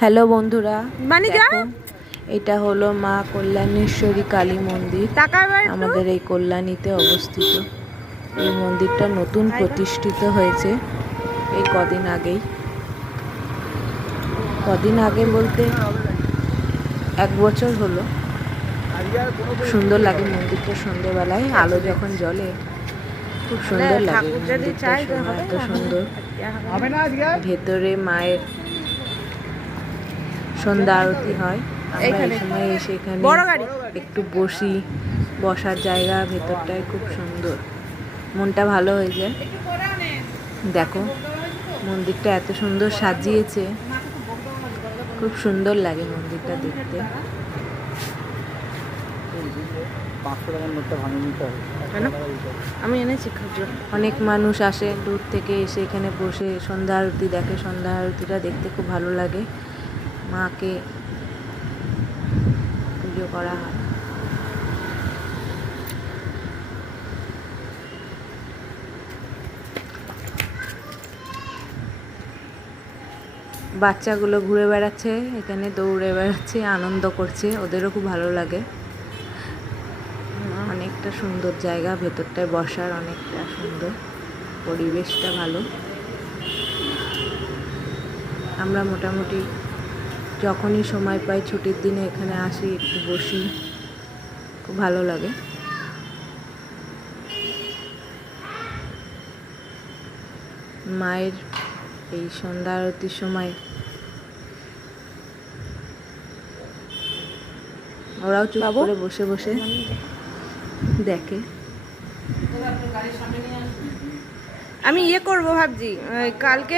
Hello বন্ধুরা, দেখো এটা হলো মা কল্যাণেশ্বরী কালী মন্দির। আমাদের এই কল্যাণীতে অবস্থিত। এই মন্দিরটা নতুন প্রতিষ্ঠিত হয়েছে এই কদিন আগে বলতে 1 বছর হলো। সুন্দর লাগে মন্দিরটা, সন্ধ্যেবেলায় আলো যখন জ্বলে খুব সুন্দর লাগে মন্দিরটা। এত সুন্দর। ভেতরে মায়ের সন্ধ্যা আরতি হয়। আমরা এই সময় এসে এখানে একটু বসার জায়গা ভেতরটায় খুব সুন্দর, মনটা ভালো হয়ে যায়। দেখো মন্দিরটা এত সুন্দর সাজিয়েছে, খুব সুন্দর লাগে মন্দিরটা দেখতে। আমি এনেছি অনেক মানুষ আসে দূর থেকে, এসে এখানে বসে সন্ধ্যা আরতি দেখে। সন্ধ্যা আরতিটা দেখতে খুব ভালো লাগে। মাকে পুজো করা হয়। বাচ্চাগুলো ঘুরে বেড়াচ্ছে এখানে, দৌড়ে বেড়াচ্ছে, আনন্দ করছে, ওদেরও খুব ভালো লাগে। অনেকটা সুন্দর জায়গা, ভেতরটায় বসার অনেকটা সুন্দর, পরিবেশটা ভালো। আমরা মোটামুটি যখনই সময় পাই ছুটির দিনে এখানে আসি, একটু বসি, খুব ভালো লাগে। মায়ের এই সন্ধ্যা আরতির সময় ওরাও চুপ করে বসে বসে দেখে। আমি করবো ভাবছি কালকে।